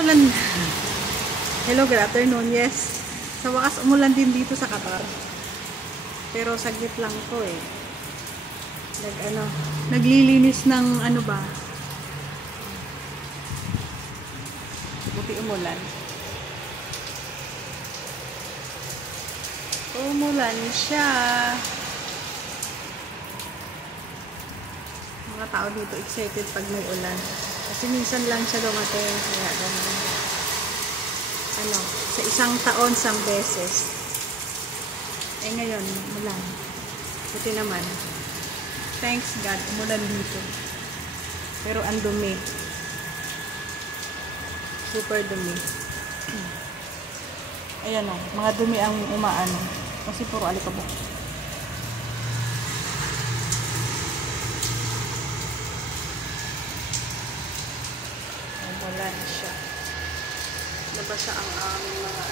Umulan. Hello, good afternoon. Yes. Sa wakas, umulan din dito sa Qatar. Pero saglit lang po eh. Naglilinis ng ano ba? Buti umulan. Umulan siya. Mga tao dito excited pag may ulan. Kasi minsan lang siya dumating. Kaya ganun. Sa isang taon, isang beses. Eh ngayon, umulan. Buti naman. Thanks God, umulan dito. Pero ang dumi. Super dumi. Ayan o, mga dumi ang umaano. Kasi puro alikabok. Umulan siya. Nabasa ang aming mga